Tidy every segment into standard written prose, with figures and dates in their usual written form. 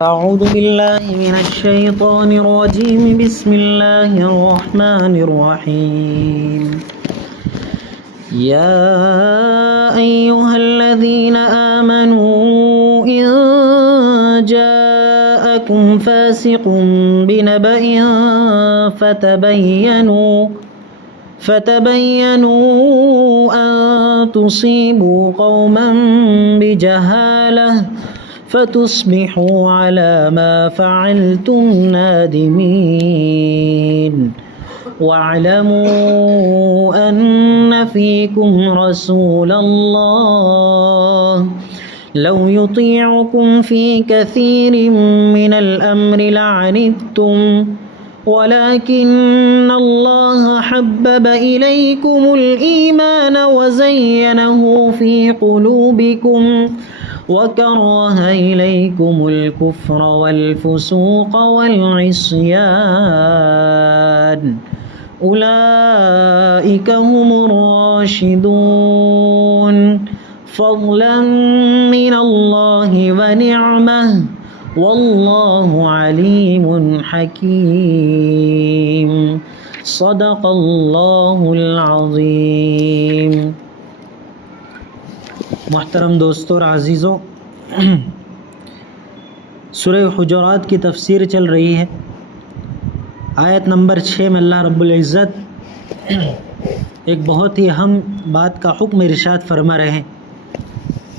أعوذ بالله من الشيطان الرجيم بسم الله الرحمن الرحيم يا أيها الذين آمنوا إن جاءكم فاسق بنبأ فتبينوا أن تصيبوا قوما بجهالة فتصبحوا على ما فعلتم نادمين واعلموا أن فيكم رسول الله لو يطيعكم في كثير من الأمر لعنتم ولكن الله حبب إليكم الإيمان وزينه في قلوبكم وكره إليكم الكفر والفسوق والعصيان أولئك هم الراشدون فضلا من الله ونعمة والله عليم حكيم صدق الله العظيم. محترم دوستو اور عزیزوں، سورہ حجرات کی تفسیر چل رہی ہے. آیت نمبر 6 میں اللہ رب العزت ایک بہت ہی اہم بات کا حکم ارشاد فرما رہے ہیں.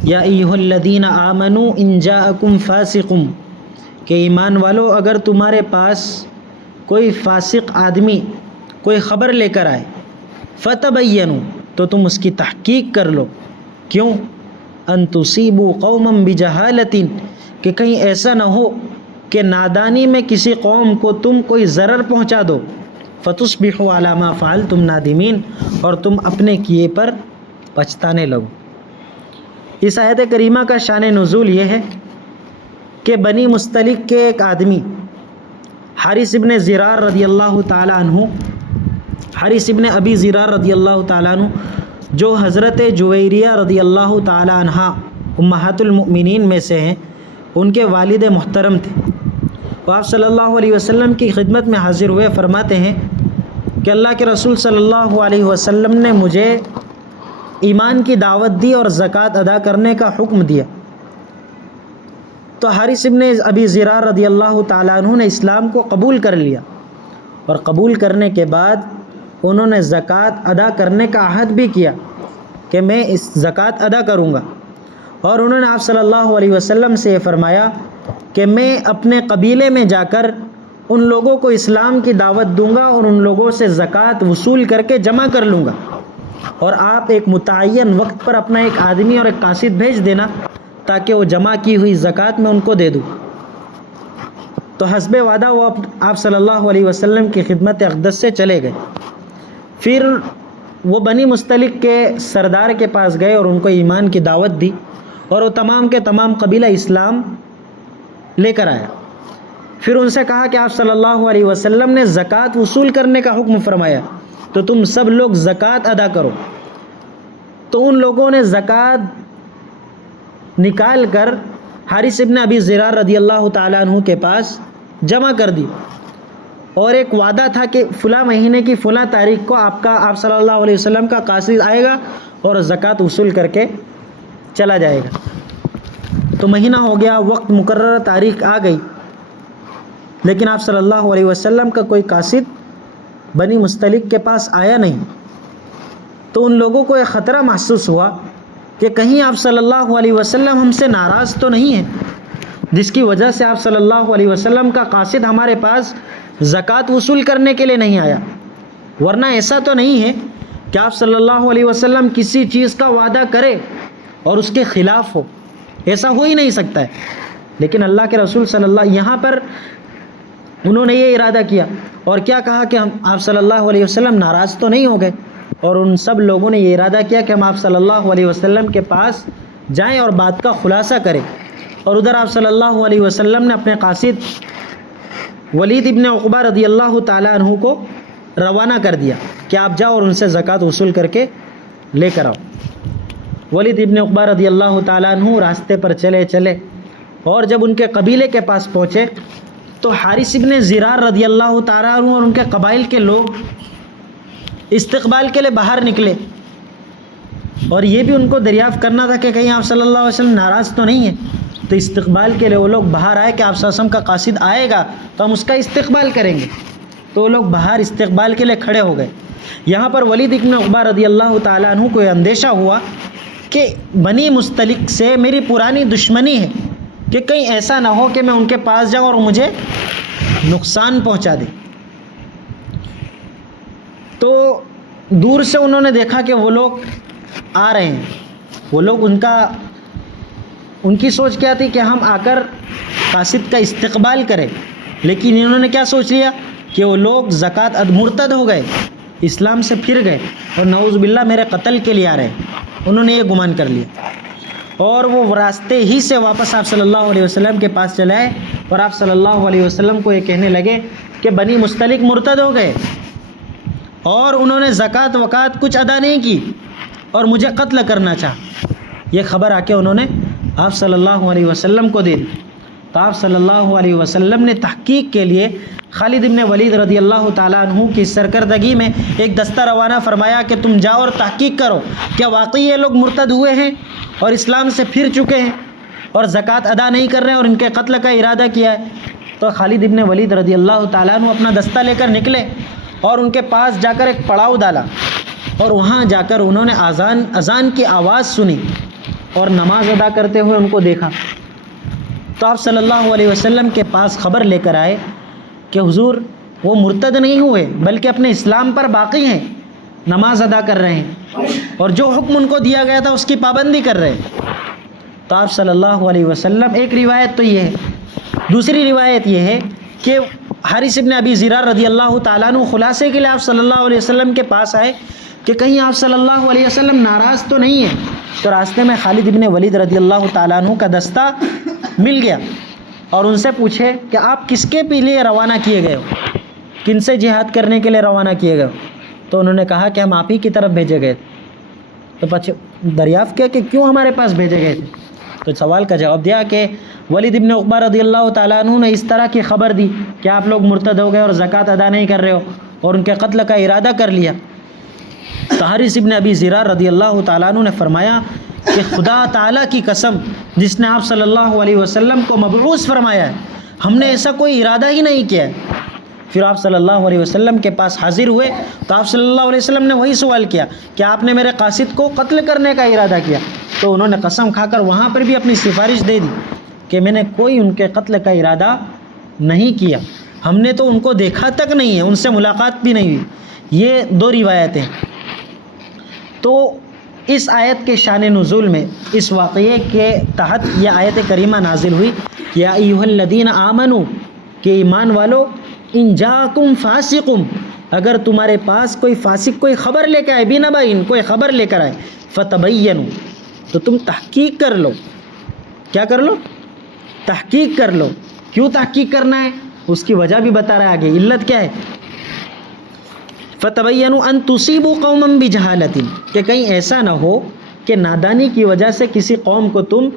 یا ایھا الذین آمنوا ان جاءکم فاسق، کہ ایمان والو اگر تمہارے پاس کوئی فاسق آدمی کوئی خبر لے کر آئے، فتبینوا، تو تم اس کی تحقیق کر لو. کیوں؟ ان تصیبوا قوما بجہالۃ، کہ کہیں ایسا نہ ہو کہ نادانی میں کسی قوم کو تم کوئی ضرر پہنچا دو. فتصبحوا علی ما فعلتم نادمین، اور تم اپنے کیے پر پچھتانے لگو. اس آیت کریمہ کا شان نزول یہ ہے کہ بنی مستلق کے ایک آدمی حارث ابن زرار رضی اللہ تعالی عنہ، حارث ابن ابی زرار رضی اللہ تعالی عنہ، جو حضرت جویریہ رضی اللہ تعالی عنہ امہات المؤمنین میں سے ہیں، ان کے والد محترم تھے. وہ آپ صلی اللہ علیہ وسلم کی خدمت میں حاضر ہوئے، فرماتے ہیں کہ اللہ کے رسول صلی اللہ علیہ وسلم نے مجھے ایمان کی دعوت دی اور زکوٰۃ ادا کرنے کا حکم دیا. تو حارث ابن ابی زرار رضی اللہ تعالیٰ عنہ نے اسلام کو قبول کر لیا، اور قبول کرنے کے بعد انہوں نے زکوٰۃ ادا کرنے کا عہد بھی کیا کہ میں اس زکوٰۃ ادا کروں گا. اور انہوں نے آپ صلی اللہ علیہ وسلم سے یہ فرمایا کہ میں اپنے قبیلے میں جا کر ان لوگوں کو اسلام کی دعوت دوں گا اور ان لوگوں سے زکوٰۃ وصول کر کے جمع کر لوں گا، اور آپ ایک متعین وقت پر اپنا ایک آدمی اور ایک قاصد بھیج دینا تاکہ وہ جمع کی ہوئی زکوٰۃ میں ان کو دے دوں. تو حسب وعدہ وہ آپ صلی اللہ علیہ وسلم کی خدمت اقدس سے چلے گئے. پھر وہ بنی مستلق کے سردار کے پاس گئے اور ان کو ایمان کی دعوت دی، اور وہ تمام کے تمام قبیلہ اسلام لے کر آیا. پھر ان سے کہا کہ آپ صلی اللہ علیہ وسلم نے زکوٰۃ وصول کرنے کا حکم فرمایا، تو تم سب لوگ زکوٰۃ ادا کرو. تو ان لوگوں نے زکوٰۃ نکال کر حارث ابن ابی زرار رضی اللہ تعالیٰ عنہ کے پاس جمع کر دی، اور ایک وعدہ تھا کہ فلاں مہینے کی فلاں تاریخ کو آپ صلی اللہ علیہ وسلم کا قاصد آئے گا اور زکوٰۃ وصول کر کے چلا جائے گا. تو مہینہ ہو گیا، وقت مقررہ تاریخ آ گئی، لیکن آپ صلی اللہ علیہ وسلم کا کوئی قاصد بنی مستلق کے پاس آیا نہیں. تو ان لوگوں کو ایک خطرہ محسوس ہوا کہ کہیں آپ صلی اللہ علیہ وسلم ہم سے ناراض تو نہیں ہیں، جس کی وجہ سے آپ صلی اللہ علیہ وسلم کا قاصد ہمارے پاس زکوٰۃ وصول کرنے کے لیے نہیں آیا. ورنہ ایسا تو نہیں ہے کہ آپ صلی اللہ علیہ وسلم کسی چیز کا وعدہ کرے اور اس کے خلاف ہو، ایسا ہو ہی نہیں سکتا ہے. لیکن اللہ کے رسول صلی اللہ یہاں پر انہوں نے یہ ارادہ کیا اور کیا کہا کہ آپ صلی اللہ علیہ وسلم ناراض تو نہیں ہو گئے، اور ان سب لوگوں نے یہ ارادہ کیا کہ ہم آپ صلی اللہ علیہ وسلم کے پاس جائیں اور بات کا خلاصہ کریں. اور ادھر آپ صلی اللہ علیہ وسلم نے اپنے قاصد ولید ابن عقبہ رضی اللہ تعالیٰ عنہ کو روانہ کر دیا کہ آپ جاؤ اور ان سے زکوٰۃ وصول کر کے لے کر آؤ. ولید ابن عقبہ رضی اللہ تعالیٰ عنہ راستے پر چلے اور جب ان کے قبیلے کے پاس پہنچے تو حارث ابن زرار رضی اللہ تعالیٰ عنہ اور ان کے قبائل کے لوگ استقبال کے لیے باہر نکلے، اور یہ بھی ان کو دریافت کرنا تھا کہ کہیں آپ صلی اللہ علیہ وسلم ناراض تو نہیں ہیں. تو استقبال کے لیے وہ لوگ باہر آئے کہ آپ صلی اللہ علیہ وسلم کا قاصد آئے گا تو ہم اس کا استقبال کریں گے. تو وہ لوگ باہر استقبال کے لیے کھڑے ہو گئے. یہاں پر ولید بن عقبہ رضی اللہ تعالیٰ عنہ کو یہ اندیشہ ہوا کہ بنی مستلق سے میری پرانی دشمنی ہے، کہ کہیں ایسا نہ ہو کہ میں ان کے پاس جاؤں اور مجھے نقصان پہنچا دے. تو دور سے انہوں نے دیکھا کہ وہ لوگ آ رہے ہیں. وہ لوگ ان کی سوچ کیا تھی کہ ہم آ کر قاصد کا استقبال کریں، لیکن انہوں نے کیا سوچ لیا کہ وہ لوگ زکوٰۃ مرتد ہو گئے، اسلام سے پھر گئے اور نعوذ باللہ میرے قتل کے لیے آ رہے ہیں. انہوں نے یہ گمان کر لیا اور وہ راستے ہی سے واپس آپ صلی اللہ علیہ وسلم کے پاس چلے آئے اور آپ صلی اللہ علیہ وسلم کو یہ کہنے لگے کہ بنی مستلق مرتد ہو گئے اور انہوں نے زکوٰۃ وکات کچھ ادا نہیں کی اور مجھے قتل کرنا چاہا. یہ خبر آ کے انہوں نے آپ صلی اللہ علیہ وسلم کو دے دی. تو آپ صلی اللہ علیہ وسلم نے تحقیق کے لیے خالد ابن ولید رضی اللہ تعالیٰ عنہ کی سرکردگی میں ایک دستہ روانہ فرمایا کہ تم جاؤ اور تحقیق کرو کیا واقعی یہ لوگ مرتد ہوئے ہیں اور اسلام سے پھر چکے ہیں اور زکوٰۃ ادا نہیں کر رہے ہیں اور ان کے قتل کا ارادہ کیا ہے. تو خالد ابن ولید رضی اللہ تعالیٰ عنہ اپنا دستہ لے کر نکلے اور ان کے پاس جا کر ایک پڑاؤ ڈالا اور وہاں جا کر انہوں نے اذان کی آواز سنی اور نماز ادا کرتے ہوئے ان کو دیکھا. تو آپ صلی اللہ علیہ وسلم کے پاس خبر لے کر آئے کہ حضور وہ مرتد نہیں ہوئے بلکہ اپنے اسلام پر باقی ہیں، نماز ادا کر رہے ہیں اور جو حکم ان کو دیا گیا تھا اس کی پابندی کر رہے ہیں. تو آپ صلی اللہ علیہ وسلم، ایک روایت تو یہ ہے، دوسری روایت یہ ہے کہ حارث ابن ابی زرار رضی اللہ تعالیٰ عنہ خلاصے کے لیے آپ صلی اللہ علیہ وسلم کے پاس آئے کہ کہیں آپ صلی اللہ علیہ وسلم ناراض تو نہیں ہیں. تو راستے میں خالد ابن ولید رضی اللہ تعالیٰ عنہ کا دستہ مل گیا اور ان سے پوچھے کہ آپ کس کے لیے روانہ کیے گئے ہو، کن سے جہاد کرنے کے لیے روانہ کیے گئے ہو؟ تو انہوں نے کہا کہ ہم آپ ہی کی طرف بھیجے گئے تھے. تو دریافت کیا کہ کیوں ہمارے پاس بھیجے گئے تھے؟ تو سوال کا جواب دیا کہ ولید ابن عقبہ رضی اللہ تعالیٰ عنہ نے اس طرح کی خبر دی کہ آپ لوگ مرتد ہو گئے اور زکوٰۃ ادا نہیں کر رہے ہو اور ان کے قتل کا ارادہ کر لیا. تو حارث ابن ابی زرار رضی اللہ تعالیٰ عنہ نے فرمایا کہ خدا تعالیٰ کی قسم جس نے آپ صلی اللہ علیہ وسلم کو مبعوث فرمایا ہے، ہم نے ایسا کوئی ارادہ ہی نہیں کیا ہے. پھر آپ صلی اللہ علیہ وسلم کے پاس حاضر ہوئے تو آپ صلی اللہ علیہ وسلم نے وہی سوال کیا کہ آپ نے میرے قاصد کو قتل کرنے کا ارادہ کیا؟ تو انہوں نے قسم کھا کر وہاں پر بھی اپنی سفارش دے دی کہ میں نے کوئی ان کے قتل کا ارادہ نہیں کیا، ہم نے تو ان کو دیکھا تک نہیں ہے، ان سے ملاقات بھی نہیں ہوئی. یہ دو روایتیں. تو اس آیت کے شان نزول میں اس واقعے کے تحت یہ آیت کریمہ نازل ہوئی، یا ایھا الذین آمنوا، کہ ایمان والو، ان جاءکم فاسق، اگر تمہارے پاس کوئی فاسق کوئی خبر لے کے آئے، بنبأ، کوئی خبر لے کر آئے، فتبینوا، تو تم تحقیق کر لو. کیا کر لو؟ تحقیق کر لو. کیوں تحقیق کرنا ہے اس کی وجہ بھی بتا رہا ہے آگے، علت کیا ہے. فتبینوا ان تصیبوا قوما بجہالۃ، کہ کہیں ایسا نہ ہو کہ نادانی کی وجہ سے کسی قوم کو تم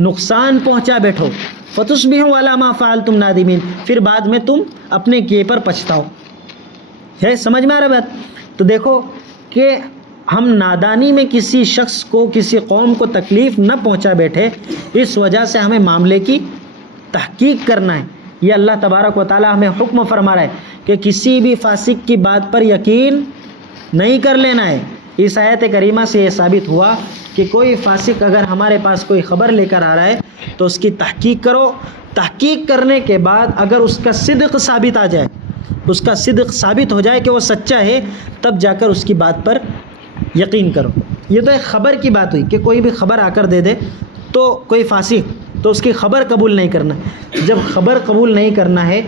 نقصان پہنچا بیٹھو، فتصبحوا علی ما فعلتم نادمین، پھر بعد میں تم اپنے کیے پر پچھتاؤ. ہے سمجھ میں آ رہا بات؟ تو دیکھو کہ ہم نادانی میں کسی شخص کو، کسی قوم کو تکلیف نہ پہنچا بیٹھے، اس وجہ سے ہمیں معاملے کی تحقیق کرنا ہے. یہ اللہ تبارک و تعالی ہمیں حکم فرما رہا ہے کہ کسی بھی فاسق کی بات پر یقین نہیں کر لینا ہے. اس آیت کریمہ سے یہ ثابت ہوا کہ کوئی فاسق اگر ہمارے پاس کوئی خبر لے کر آ رہا ہے تو اس کی تحقیق کرو. تحقیق کرنے کے بعد اگر اس کا صدق ثابت آ جائے، اس کا صدق ثابت ہو جائے کہ وہ سچا ہے، تب جا کر اس کی بات پر یقین کرو. یہ تو ایک خبر کی بات ہوئی کہ کوئی بھی خبر آ کر دے دے تو کوئی فاسق، تو اس کی خبر قبول نہیں کرنا. جب خبر قبول نہیں کرنا ہے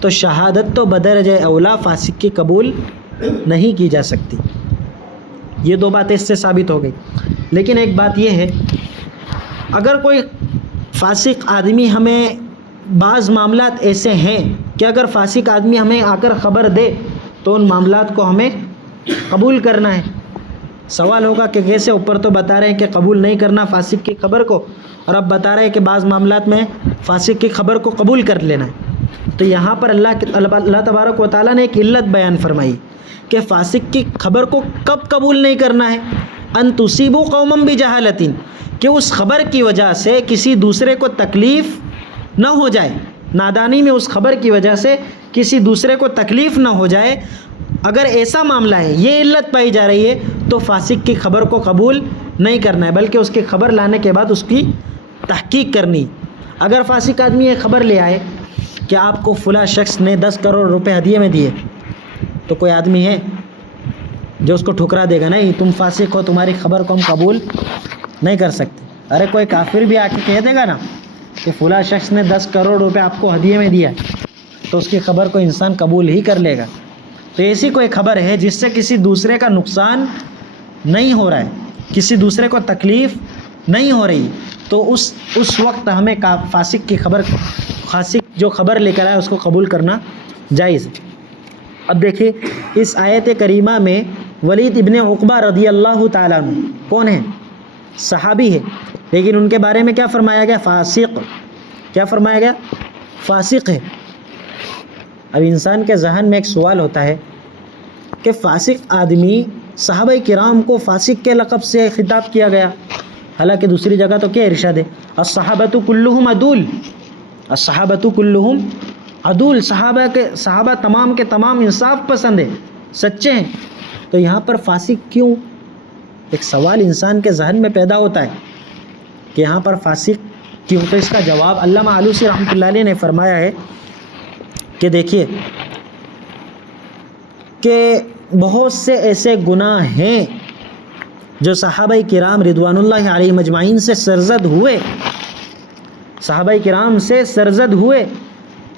تو شہادت تو بدرجہ اولا فاسق کی قبول نہیں کی جا سکتی. یہ دو باتیں اس سے ثابت ہو گئی. لیکن ایک بات یہ ہے، اگر کوئی فاسق آدمی، ہمیں بعض معاملات ایسے ہیں کہ اگر فاسق آدمی ہمیں آ کر خبر دے تو ان معاملات کو ہمیں قبول کرنا ہے. سوال ہوگا کہ کیسے؟ اوپر تو بتا رہے ہیں کہ قبول نہیں کرنا فاسق کی خبر کو، اور اب بتا رہے ہیں کہ بعض معاملات میں فاسق کی خبر کو قبول کر لینا ہے۔ تو یہاں پر اللہ تبارک و تعالیٰ نے ایک علت بیان فرمائی کہ فاسق کی خبر کو کب قبول نہیں کرنا ہے، ان تصیبوا قوما بجہالۃ، کہ اس خبر کی وجہ سے کسی دوسرے کو تکلیف نہ ہو جائے، نادانی میں اس خبر کی وجہ سے کسی دوسرے کو تکلیف نہ ہو جائے۔ اگر ایسا معاملہ ہے، یہ علت پائی جا رہی ہے، تو فاسق کی خبر کو قبول نہیں کرنا ہے، بلکہ اس کی خبر لانے کے بعد اس کی تحقیق کرنی۔ اگر فاسق آدمی یہ خبر لے آئے کہ آپ کو فلاں شخص نے 10 کروڑ روپے ہدیے میں دیے، تو کوئی آدمی ہے جو اس کو ٹھکرا دے گا؟ نہیں، تم فاسق ہو، تمہاری خبر کو ہم قبول نہیں کر سکتے۔ ارے کوئی کافر بھی آ کے کہہ دے گا نا کہ فلاں شخص نے 10 کروڑ روپے آپ کو ہدیے میں دیا، تو اس کی خبر کو انسان قبول ہی کر لے گا۔ تو ایسی کوئی خبر ہے جس سے کسی دوسرے کا نقصان نہیں ہو رہا ہے، کسی دوسرے کو تکلیف نہیں ہو رہی، تو اس وقت ہمیں فاسق کی خبر، فاسق جو خبر لے کر آئے اس کو قبول کرنا جائز ہے۔ اب دیکھیے اس آیت کریمہ میں ولید ابن عقبہ رضی اللہ تعالیٰ عنہ کون ہیں؟ صحابی ہے، لیکن ان کے بارے میں کیا فرمایا گیا؟ فاسق۔ کیا فرمایا گیا؟ فاسق ہے۔ اب انسان کے ذہن میں ایک سوال ہوتا ہے کہ فاسق آدمی، صحابہ کرام کو فاسق کے لقب سے خطاب کیا گیا، حالانکہ دوسری جگہ تو کیا ارشاد ہے؟ الصحابۃ کلہم عدول، الصحابۃ کلہم عدول، صحابہ تمام کے تمام انصاف پسند ہے، سچے ہیں۔ تو یہاں پر فاسق کیوں؟ ایک سوال انسان کے ذہن میں پیدا ہوتا ہے کہ یہاں پر فاسق کیوں؟ تو اس کا جواب علامہ آلوسی رحمۃ اللہ علیہ نے فرمایا ہے کہ دیکھیے کہ بہت سے ایسے گناہ ہیں جو صحابہ کرام رضوان اللہ علیہ مجمعین سے سرزد ہوئے، صحابہ کرام سے سرزد ہوئے،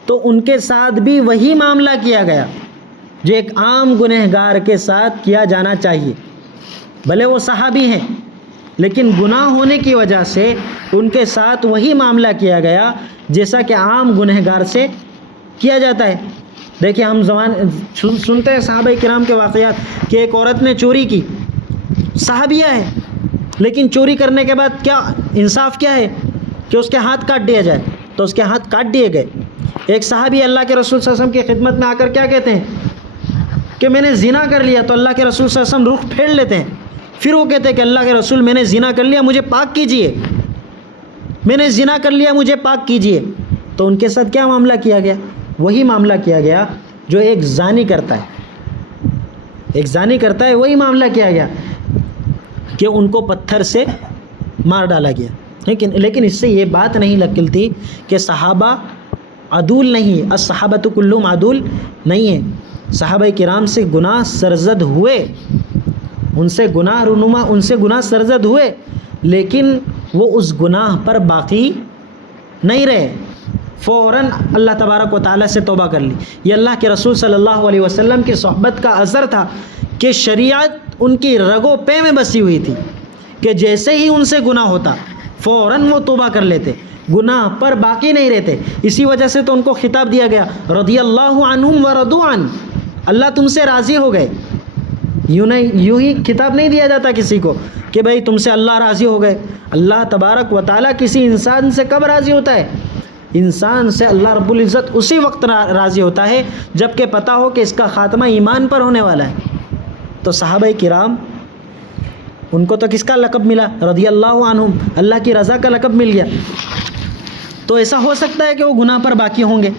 تو ان کے ساتھ بھی وہی معاملہ کیا گیا جو ایک عام گنہگار کے ساتھ کیا جانا چاہیے۔ بھلے وہ صحابی ہیں، لیکن گناہ ہونے کی وجہ سے ان کے ساتھ وہی معاملہ کیا گیا جیسا کہ عام گنہگار سے کیا جاتا ہے۔ دیکھیں ہم سنتے ہیں صحابہ کرام کے واقعات کہ ایک عورت نے چوری کی، صحابیہ ہے، لیکن چوری کرنے کے بعد کیا انصاف کیا ہے کہ اس کے ہاتھ کاٹ دیا جائے، تو اس کے ہاتھ کاٹ دیے گئے۔ ایک صحابی اللہ کے رسول صلی اللہ علیہ وسلم کی خدمت میں آ کر کیا کہتے ہیں کہ میں نے زنا کر لیا، تو اللہ کے رسول صلی اللہ علیہ وسلم رخ پھیر لیتے ہیں، پھر وہ کہتے ہیں کہ اللہ کے رسول میں نے زنا کر لیا، مجھے پاک کیجئے، میں نے زنا کر لیا، مجھے پاک کیجئے۔ تو ان کے ساتھ کیا معاملہ کیا گیا؟ وہی معاملہ کیا گیا جو ایک زانی کرتا ہے، ایک زانی کرتا ہے، وہی معاملہ کیا گیا کہ ان کو پتھر سے مار ڈالا گیا۔ لیکن اس سے یہ بات نہیں نکلتی کہ صحابہ عدول نہیں، الصحابۃ کلہم عدول نہیں ہے، صحابہ کرام سے گناہ سرزد ہوئے، ان سے گناہ رونما، ان سے گناہ سرزد ہوئے، لیکن وہ اس گناہ پر باقی نہیں رہے، فوراً اللہ تبارک و تعالیٰ سے توبہ کر لی۔ یہ اللہ کے رسول صلی اللہ علیہ وسلم کی صحبت کا اثر تھا کہ شریعت ان کی رگوں پے میں بسی ہوئی تھی کہ جیسے ہی ان سے گناہ ہوتا فوراً وہ توبہ کر لیتے، گناہ پر باقی نہیں رہتے۔ اسی وجہ سے تو ان کو خطاب دیا گیا رضی اللہ عنہم ورضوا عنہ، اللہ تم سے راضی ہو گئے۔ یوں ہی خطاب نہیں دیا جاتا کسی کو کہ بھائی تم سے اللہ راضی ہو گئے۔ اللہ تبارک و تعالیٰ کسی انسان سے کب راضی ہوتا ہے؟ انسان سے اللہ رب العزت اسی وقت راضی ہوتا ہے جب کہ پتہ ہو کہ اس کا خاتمہ ایمان پر ہونے والا ہے۔ تو صحابہ کرام ان کو تو کس کا لقب ملا؟ رضی اللہ عنہم، اللہ کی رضا کا لقب مل گیا۔ تو ایسا ہو سکتا ہے کہ وہ گناہ پر باقی ہوں گے،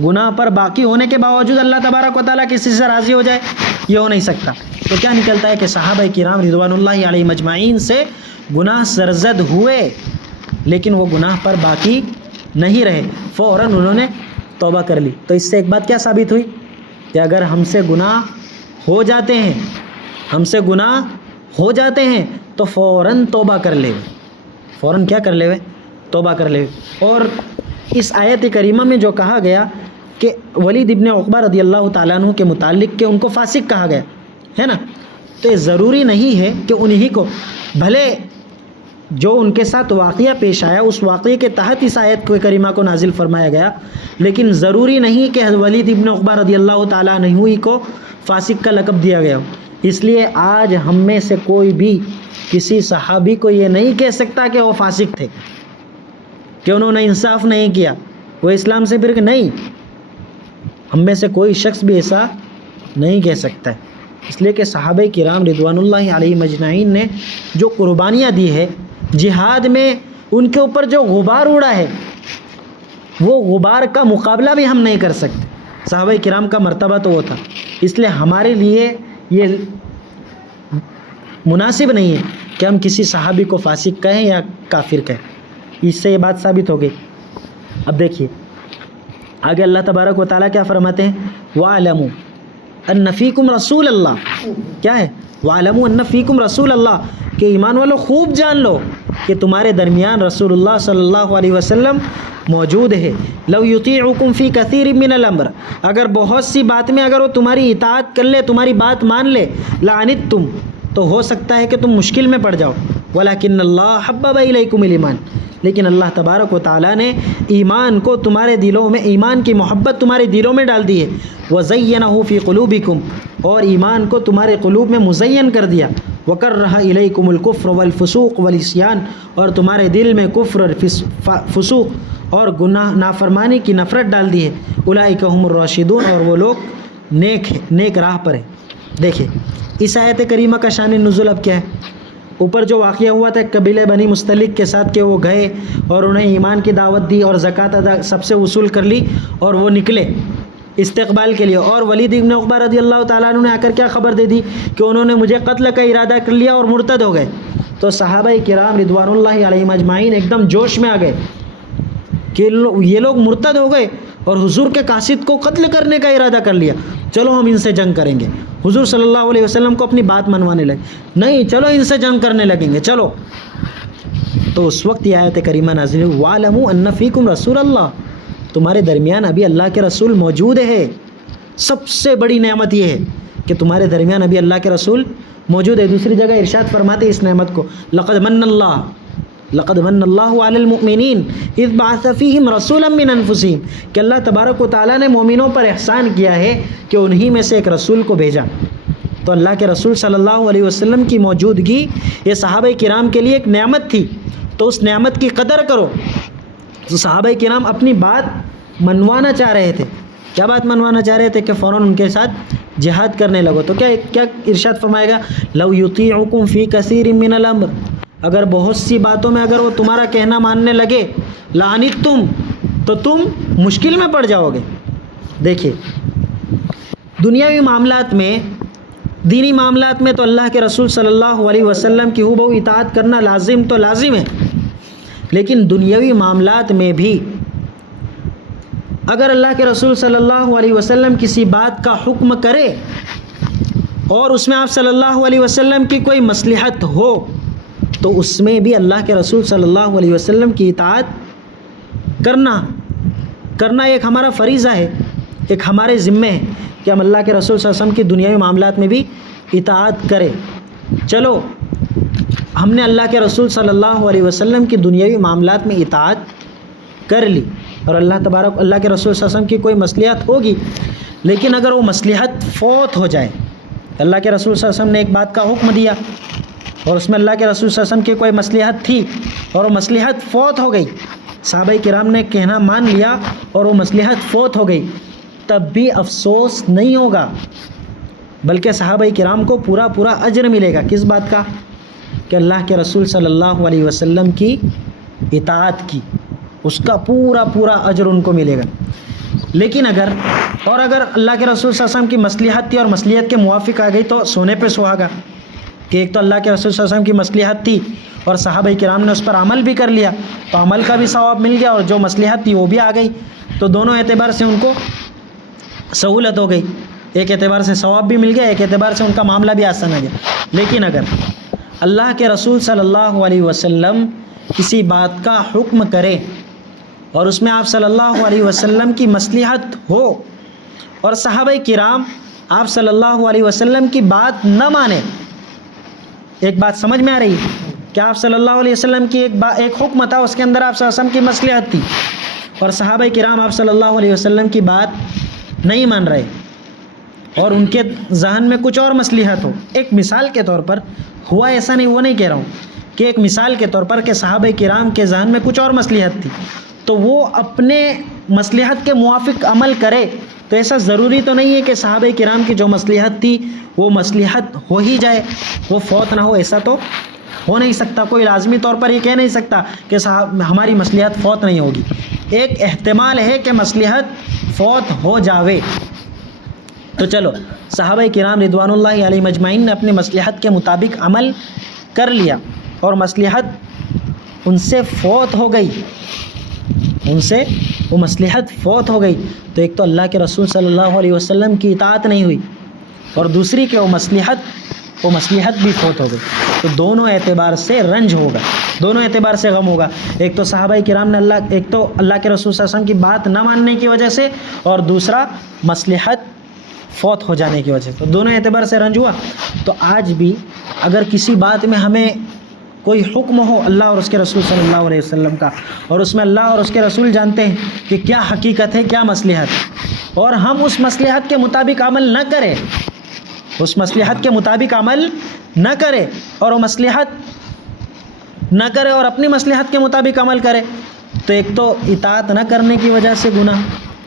گناہ پر باقی ہونے کے باوجود اللہ تبارک و تعالیٰ کسی سے راضی ہو جائے؟ یہ ہو نہیں سکتا۔ تو کیا نکلتا ہے کہ صحابہ کرام رضوان اللہ علیہ مجمعین سے گناہ سرزد ہوئے، لیکن وہ گناہ پر باقی نہیں رہے، فوراً انہوں نے توبہ کر لی۔ تو اس سے ایک بات کیا ثابت ہوئی کہ اگر ہم سے گناہ ہو جاتے ہیں، ہم سے گناہ ہو جاتے ہیں تو فوراً توبہ کر لے، فوراً کیا کر لے؟ توبہ کر لے۔ اور اس آیت کریمہ میں جو کہا گیا کہ ولید ابن عقبہ رضی اللہ تعالیٰ عنہ کے متعلق کہ ان کو فاسق کہا گیا ہے نا، تو یہ ضروری نہیں ہے کہ انہی کو، بھلے جو ان کے ساتھ واقعہ پیش آیا اس واقعے کے تحت اس آیت کریمہ کو نازل فرمایا گیا، لیکن ضروری نہیں کہ ولید ابن عقبہ رضی اللہ تعالیٰ عنہ ہی کو فاسق کا لقب دیا گیا ہو۔ اس لیے آج ہم میں سے کوئی بھی کسی صحابی کو یہ نہیں کہہ سکتا کہ وہ فاسق تھے، کہ انہوں نے انصاف نہیں کیا، وہ اسلام سے پھر نہیں، ہم میں سے کوئی شخص بھی ایسا نہیں کہہ سکتا ہے۔ اس لیے کہ صحابہ کرام رضوان اللہ علیہم اجمعین نے جو قربانیاں دی ہے جہاد میں، ان کے اوپر جو غبار اڑا ہے وہ غبار کا مقابلہ بھی ہم نہیں کر سکتے۔ صحابہ کرام کا مرتبہ تو وہ تھا، اس لیے ہمارے لیے یہ مناسب نہیں ہے کہ ہم کسی صحابی کو فاسق کہیں یا کافر کہیں، اس سے یہ بات ثابت ہو گئی۔ اب دیکھیے آگے اللہ تبارک و تعالیٰ کیا فرماتے ہیں، وَاعْلَمُوا أَنَّ فِيكُمْ رَسُولَ اللَّهِ، کیا ہے وَاعْلَمُوا أَنَّ فِيكُمْ رَسُولَ اللَّهِ، کہ ایمان والو خوب جان لو کہ تمہارے درمیان رسول اللہ صلی اللہ علیہ وسلم موجود ہے۔ لو یطیعکم فی کثیر من الامر، اگر بہت سی بات میں اگر وہ تمہاری اطاعت کر لے، تمہاری بات مان لے، لعنتم، تو ہو سکتا ہے کہ تم مشکل میں پڑ جاؤ، ولکن اللہ حبب الیکم الایمان، لیکن اللہ تبارک و تعالیٰ نے ایمان کو تمہارے دلوں میں، ایمان کی محبت تمہارے دلوں میں ڈال دی ہے، وزینہ فی قلوبکم، اور ایمان کو تمہارے قلوب میں مزین کر دیا، وکرہ الیکم الکفر والفسوق والعصیان، اور تمہارے دل میں کفر، فسوق اور گناہ نافرمانی کی نفرت ڈال دی ہے، اولئک هم الراشدون، اور وہ لوگ نیک راہ پر ہیں۔ دیکھیں اس آیت کریمہ کا شان نزول اب کیا ہے؟ اوپر جو واقعہ ہوا تھا قبیلہ بنی مستلق کے ساتھ کہ وہ گئے اور انہیں ایمان کی دعوت دی اور زکوٰۃ ادا سب سے وصول کر لی اور وہ نکلے استقبال کے لیے، اور ولید ابن عقبہ رضی اللہ تعالیٰ عنہ نے آ کر کیا خبر دے دی کہ انہوں نے مجھے قتل کا ارادہ کر لیا اور مرتد ہو گئے۔ تو صحابہ کرام رضوان اللہ علیہم اجمعین ایک دم جوش میں آ گئے کہ یہ لوگ مرتد ہو گئے اور حضور کے قاصد کو قتل کرنے کا ارادہ کر لیا، چلو ہم ان سے جنگ کریں گے۔ حضور صلی اللہ علیہ وسلم کو اپنی بات منوانے لگے، نہیں چلو ان سے جنگ کرنے لگیں گے، چلو۔ تو اس وقت یہ آیت کریمہ نازل ہوئی، وَاعْلَمُوا أَنَّ فِيكُمْ رَسُولَ اللَّهِ، تمہارے درمیان ابھی اللہ کے رسول موجود ہے۔ سب سے بڑی نعمت یہ ہے کہ تمہارے درمیان ابھی اللہ کے رسول موجود ہے۔ دوسری جگہ ارشاد فرماتے اس نعمت کو، لقد من اللہ علی المؤمنین اذ بعث فیہم رسولا من انفسہم، کہ اللہ تبارک و تعالیٰ نے مومنوں پر احسان کیا ہے کہ انہی میں سے ایک رسول کو بھیجا۔ تو اللہ کے رسول صلی اللہ علیہ وسلم کی موجودگی یہ صحابہ کرام کے لیے ایک نعمت تھی، تو اس نعمت کی قدر کرو۔ تو صحابہ کرام اپنی بات منوانا چاہ رہے تھے، کیا بات منوانا چاہ رہے تھے کہ فوراً ان کے ساتھ جہاد کرنے لگو۔ تو کیا ارشاد فرمائے گا، لو یطیعکم فی کثیر من الامر، اگر بہت سی باتوں میں اگر وہ تمہارا کہنا ماننے لگے، لعنتم، تو تم مشکل میں پڑ جاؤ گے۔ دیکھیے دنیاوی معاملات میں، دینی معاملات میں تو اللہ کے رسول صلی اللہ علیہ وسلم کی ہو بہو اطاعت کرنا لازم تو لازم ہے، لیکن دنیاوی معاملات میں بھی اگر اللہ کے رسول صلی اللہ علیہ وسلم کسی بات کا حکم کرے اور اس میں آپ صلی اللہ علیہ وسلم کی کوئی مصلحت ہو، تو اس میں بھی اللہ کے رسول صلی اللہ علیہ وسلم کی اطاعت کرنا ایک ہمارا فریضہ ہے، ایک ہمارے ذمے ہے کہ ہم اللہ کے رسول صلی اللہ علیہ وسلم کی دنیاوی معاملات میں بھی اطاعت کریں۔ چلو ہم نے اللہ کے رسول صلی اللہ علیہ وسلم کی دنیاوی معاملات میں اطاعت کر لی اور اللہ کے رسول صلی اللہ علیہ وسلم کی کوئی مصلحت ہوگی، لیکن اگر وہ مصلحت فوت ہو جائے، اللہ کے رسول صلی اللہ علیہ وسلم نے ایک بات کا حکم دیا اور اس میں اللہ کے رسول صلی اللہ علیہ وسلم کی کوئی مصلحت تھی اور وہ مصلحت فوت ہو گئی، صحابہ کرام نے کہنا مان لیا اور وہ مصلحت فوت ہو گئی، تب بھی افسوس نہیں ہوگا، بلکہ صحابہ کرام کو پورا اجر ملے گا۔ کس بات کا؟ کہ اللہ کے رسول صلی اللہ علیہ وسلم کی اطاعت کی، اس کا پورا اجر ان کو ملے گا۔ لیکن اگر اللہ کے رسول صلی اللہ علیہ وسلم کی مصلحت تھی اور مصلحت کے موافق آ گئی تو سونے پہ سہاگا، کہ ایک تو اللہ کے رسول صلی اللہ علیہ وسلم کی مصلحت تھی اور صحابہ کرام نے اس پر عمل بھی کر لیا، تو عمل کا بھی ثواب مل گیا اور جو مصلحت تھی وہ بھی آ گئی، تو دونوں اعتبار سے ان کو سہولت ہو گئی، ایک اعتبار سے ثواب بھی مل گیا، ایک اعتبار سے ان کا معاملہ بھی آسان آ گیا۔ لیکن اگر اللہ کے رسول صلی اللہ علیہ وسلم کسی بات کا حکم کرے اور اس میں آپ صلی اللہ علیہ وسلم کی مصلحت ہو اور صحابہ کرام آپ صلی اللہ علیہ وسلم کی بات نہ مانے، ایک بات سمجھ میں آ رہی ہے کہ آپ صلی اللہ علیہ وسلم کی ایک حکم تھا، اس کے اندر آپ صلی اللہ علیہ وسلم کی مصلحت تھی اور صحابہ کرام آپ صلی اللہ علیہ وسلم کی بات نہیں مان رہے اور ان کے ذہن میں کچھ اور مصلحت ہو۔ ایک مثال کے طور پر ہوا ایسا نہیں، وہ نہیں کہہ رہا ہوں، کہ ایک مثال کے طور پر کہ صحابہ کرام کے ذہن میں کچھ اور مصلحت تھی تو وہ اپنے مصلحت کے موافق عمل کرے، تو ایسا ضروری تو نہیں ہے کہ صحابہ کرام کی جو مصلحت تھی وہ مصلحت ہو ہی جائے، وہ فوت نہ ہو، ایسا تو ہو نہیں سکتا۔ کوئی لازمی طور پر یہ کہہ نہیں سکتا کہ ہماری مصلحت فوت نہیں ہوگی۔ ایک احتمال ہے کہ مصلحت فوت ہو جاوے۔ تو چلو صحابہ کرام رضوان اللہ علیہ مجمعین نے اپنی مصلحت کے مطابق عمل کر لیا اور مصلحت ان سے فوت ہو گئی، ان سے وہ مصلحت فوت ہو گئی، تو ایک تو اللہ کے رسول صلی اللہ علیہ وسلم کی اطاعت نہیں ہوئی، اور دوسری کہ وہ مصلحت بھی فوت ہو گئی، تو دونوں اعتبار سے رنج ہوگا، دونوں اعتبار سے غم ہوگا۔ ایک تو صحابہ کرام نے ایک تو اللہ کے رسول صلی اللہ علیہ وسلم کی بات نہ ماننے کی وجہ سے، اور دوسرا مصلحت فوت ہو جانے کی وجہ سے، تو دونوں اعتبار سے رنج ہوا۔ تو آج بھی اگر کسی بات میں ہمیں کوئی حکم ہو اللہ اور اس کے رسول صلی اللہ علیہ وسلم کا، اور اس میں اللہ اور اس کے رسول جانتے ہیں کہ کیا حقیقت ہے، کیا مصلحت ہے، اور ہم اس مصلحت کے مطابق عمل نہ کریں، اس مصلحت کے مطابق عمل نہ کرے، اور وہ مصلحت نہ کرے اور اپنی مصلحت کے مطابق عمل کرے، تو ایک تو اطاعت نہ کرنے کی وجہ سے گناہ،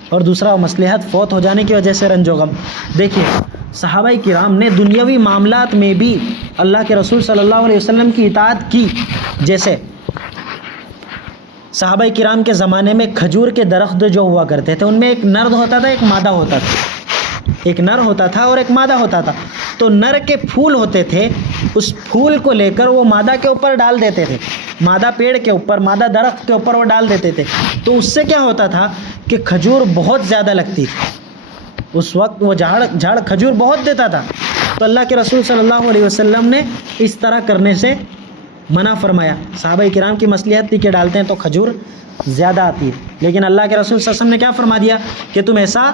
اور دوسرا وہ مصلحت فوت ہو جانے کی وجہ سے رنج و غم۔ دیکھیے صحابہ کرام نے دنیاوی معاملات میں بھی اللہ کے رسول صلی اللہ علیہ وسلم کی اطاعت کی۔ جیسے صحابہ کرام کے زمانے میں کھجور کے درخت جو ہوا کرتے تھے، ان میں ایک نر ہوتا تھا، ایک مادہ ہوتا تھا، ایک نر ہوتا تھا اور ایک مادہ ہوتا تھا۔ تو نر کے پھول ہوتے تھے، اس پھول کو لے کر وہ مادہ کے اوپر ڈال دیتے تھے، مادہ پیڑ کے اوپر، مادہ درخت کے اوپر وہ ڈال دیتے تھے، تو اس سے کیا ہوتا تھا کہ کھجور بہت زیادہ لگتی تھی، اس وقت وہ جھاڑ کھجور بہت دیتا تھا۔ تو اللہ کے رسول صلی اللہ علیہ وسلم نے اس طرح کرنے سے منع فرمایا۔ صحابہ کرام کی مصلحت تھی کہ ڈالتے ہیں تو کھجور زیادہ آتی ہے، لیکن اللہ کے رسول صلی اللہ علیہ وسلم نے کیا فرما دیا کہ تم ایسا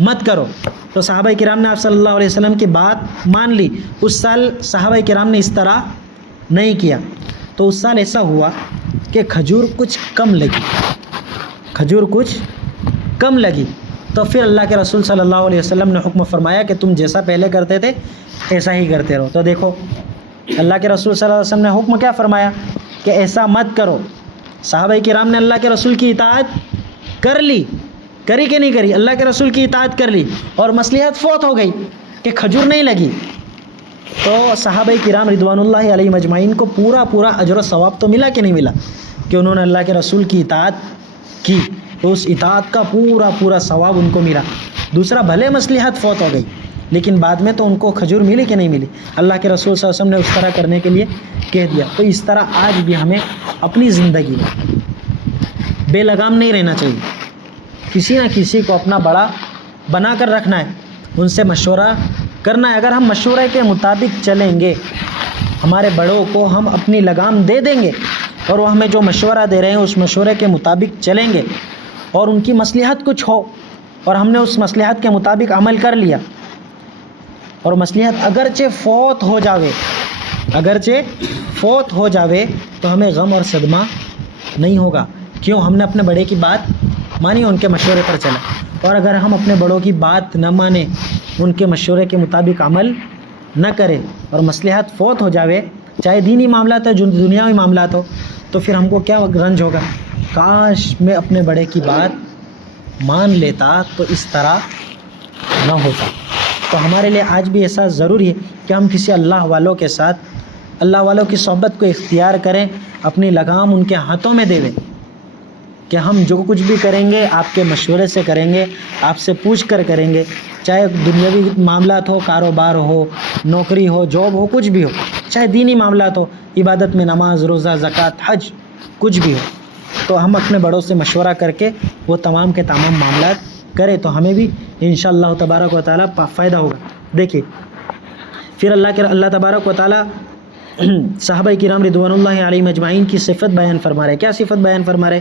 مت کرو۔ تو صحابہ کرام نے آپ صلی اللہ علیہ وسلم کی بات مان لی۔ اس سال صحابہ کرام نے اس طرح نہیں کیا، تو اس سال ایسا ہوا کہ کھجور کچھ کم لگی، تو پھر اللہ کے رسول صلی اللہ علیہ وسلم نے حکم فرمایا کہ تم جیسا پہلے کرتے تھے ایسا ہی کرتے رہو۔ تو دیکھو اللہ کے رسول صلی اللہ علیہ وسلم نے حکم کیا فرمایا کہ ایسا مت کرو۔ صحابہ کرام نے اللہ کے رسول کی اطاعت کری کہ نہیں کری؟ اللہ کے رسول کی اطاعت کر لی، اور مصلحت فوت ہو گئی کہ کھجور نہیں لگی، تو صحابہ کرام رضوان اللہ علیہ مجمعین کو پورا اجر و ثواب تو ملا کہ نہیں ملا کہ انہوں نے اللہ کے رسول کی اطاعت کی، تو اس اطاعت کا پورا ثواب ان کو ملا۔ دوسرا بھلے مصلحت فوت ہو گئی لیکن بعد میں تو ان کو کھجور ملی کہ نہیں ملی؟ اللہ کے رسول صلی اللہ علیہ وسلم نے اس طرح کرنے کے لیے کہہ دیا۔ تو اس طرح آج بھی ہمیں اپنی زندگی میں بے لگام نہیں رہنا چاہیے، کسی نہ کسی کو اپنا بڑا بنا کر رکھنا ہے، ان سے مشورہ کرنا ہے۔ اگر ہم مشورے کے مطابق چلیں گے، ہمارے بڑوں کو ہم اپنی لگام دے دیں گے، اور وہ ہمیں جو مشورہ دے رہے ہیں اس مشورے کے مطابق چلیں گے، اور ان کی مصلحت کچھ ہو اور ہم نے اس مصلحت کے مطابق عمل کر لیا، اور مصلحت اگرچہ فوت ہو جاوے تو ہمیں غم اور صدمہ نہیں ہوگا، کیوں؟ ہم نے اپنے بڑے کی بات مانی، ان کے مشورے پر چلا۔ اور اگر ہم اپنے بڑوں کی بات نہ مانیں، ان کے مشورے کے مطابق عمل نہ کریں، اور مصلحت فوت ہو جاوے، چاہے دینی معاملات ہو، دنیاوی معاملات ہو، تو پھر ہم کو کیا رنج ہوگا؟ کاش میں اپنے بڑے کی بات مان لیتا تو اس طرح نہ ہوتا۔ تو ہمارے لیے آج بھی ایسا ضروری ہے کہ ہم کسی اللہ والوں کے ساتھ، اللہ والوں کی صحبت کو اختیار کریں، اپنی لگام ان کے ہاتھوں میں دے دیں کہ ہم جو کچھ بھی کریں گے آپ کے مشورے سے کریں گے، آپ سے پوچھ کر کریں گے، چاہے دنیاوی معاملات ہو، کاروبار ہو، نوکری ہو، جاب ہو، کچھ بھی ہو، چاہے دینی معاملات ہو، عبادت میں نماز، روزہ، زکوٰۃ، حج، کچھ بھی ہو، تو ہم اپنے بڑوں سے مشورہ کر کے وہ تمام کے تمام معاملات کریں، تو ہمیں بھی انشاءاللہ تبارک و تعالیٰ فائدہ ہوگا۔ دیکھیے پھر اللہ تبارک و تعالیٰ صحابہ کرام رضوان اللہ علیہ مجمعین کی صفت بیان فرما رہے۔ کیا صفت بیان فرما رہے؟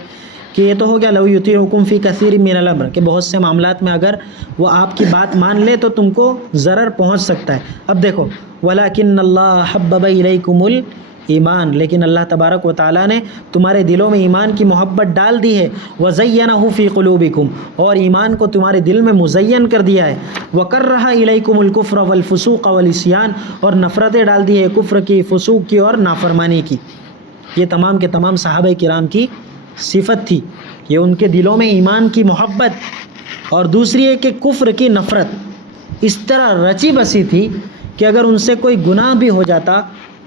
کہ یہ تو ہو گیا لو یطیعکم فی کثیر من الامر، کہ بہت سے معاملات میں اگر وہ آپ کی بات مان لے تو تم کو ضرر پہنچ سکتا ہے۔ اب دیکھو ولکن اللہ حبب الیکم الایمان، لیکن اللہ تبارک و تعالیٰ نے تمہارے دلوں میں ایمان کی محبت ڈال دی ہے، وزینہ فی قلوبکم، اور ایمان کو تمہارے دل میں مزین کر دیا ہے، وکرہ الیکم الکفر والفسوق والعصیان، اور نفرتیں ڈال دی ہے کفر کی، فسوق کی اور نافرمانی کی۔ یہ تمام کے تمام صحابہ کرام کی صفت تھی کہ ان کے دلوں میں ایمان کی محبت اور دوسری ہے کہ کفر کی نفرت اس طرح رچی بسی تھی کہ اگر ان سے کوئی گناہ بھی ہو جاتا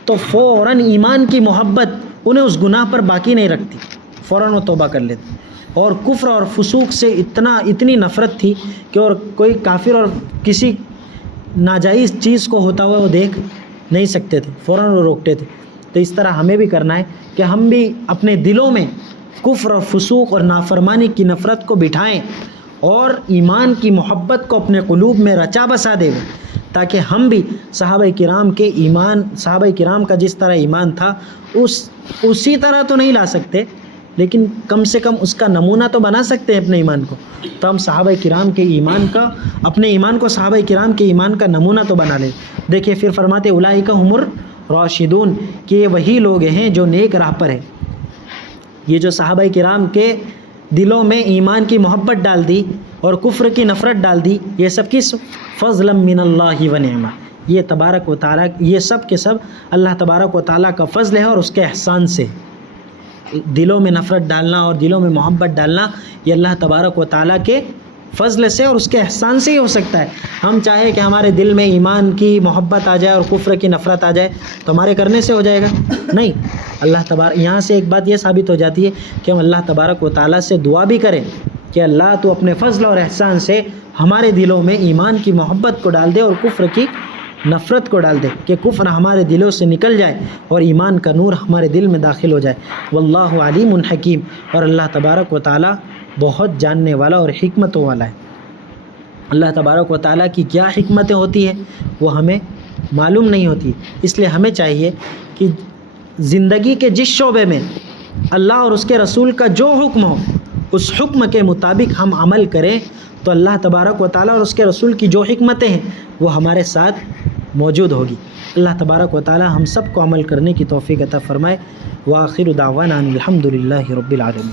تو فوراً ایمان کی محبت انہیں اس گناہ پر باقی نہیں رکھتی، فوراً وہ توبہ کر لیتے. اور کفر اور فسوق سے اتنی نفرت تھی کہ اور کوئی کافر اور کسی ناجائز چیز کو ہوتا ہوا وہ دیکھ نہیں سکتے تھے، فوراً وہ روکتے تھے. تو اس طرح ہمیں بھی کرنا ہے کہ ہم بھی اپنے دلوں میں کفر اور فسوق اور نافرمانی کی نفرت کو بٹھائیں اور ایمان کی محبت کو اپنے قلوب میں رچا بسا دیں، تاکہ ہم بھی صحابہ کرام کا جس طرح ایمان تھا اسی طرح تو نہیں لا سکتے، لیکن کم سے کم اس کا نمونہ تو بنا سکتے ہیں اپنے ایمان کو. تو ہم صحابہ کرام کے ایمان کا، اپنے ایمان کو صحابہ کرام کے ایمان کا نمونہ تو بنا لیں. دیکھیے پھر فرماتے اولئک هم الراشدون کہ یہ وہی لوگ ہیں جو نیک راہ پر ہیں. یہ جو صحابہ کرام کے دلوں میں ایمان کی محبت ڈال دی اور کفر کی نفرت ڈال دی، یہ سب کس فضلا من اللہ و نعمہ، یہ تبارک و تعالیٰ، یہ سب کے سب اللہ تبارک و تعالیٰ کا فضل ہے اور اس کے احسان سے. دلوں میں نفرت ڈالنا اور دلوں میں محبت ڈالنا یہ اللہ تبارک و تعالیٰ کے فضل سے اور اس کے احسان سے ہی ہو سکتا ہے. ہم چاہے کہ ہمارے دل میں ایمان کی محبت آ جائے اور کفر کی نفرت آ جائے تو ہمارے کرنے سے ہو جائے گا؟ نہیں. اللہ تبارک، یہاں سے ایک بات یہ ثابت ہو جاتی ہے کہ ہم اللہ تبارک و تعالیٰ سے دعا بھی کریں کہ اللہ تو اپنے فضل اور احسان سے ہمارے دلوں میں ایمان کی محبت کو ڈال دے اور کفر کی نفرت کو ڈال دے، کہ کفر ہمارے دلوں سے نکل جائے اور ایمان کا نور ہمارے دل میں داخل ہو جائے. واللہ علیم حکیم، اور اللہ تبارک و تعالیٰ بہت جاننے والا اور حکمتوں والا ہے. اللہ تبارک و تعالیٰ کی کیا حکمتیں ہوتی ہیں وہ ہمیں معلوم نہیں ہوتی، اس لیے ہمیں چاہیے کہ زندگی کے جس شعبے میں اللہ اور اس کے رسول کا جو حکم ہو اس حکم کے مطابق ہم عمل کریں تو اللہ تبارک و تعالیٰ اور اس کے رسول کی جو حکمتیں ہیں وہ ہمارے ساتھ موجود ہوگی. اللہ تبارک و تعالیٰ ہم سب کو عمل کرنے کی توفیق عطا فرمائے. وآخر دعوانا الحمد للہ رب العالمین.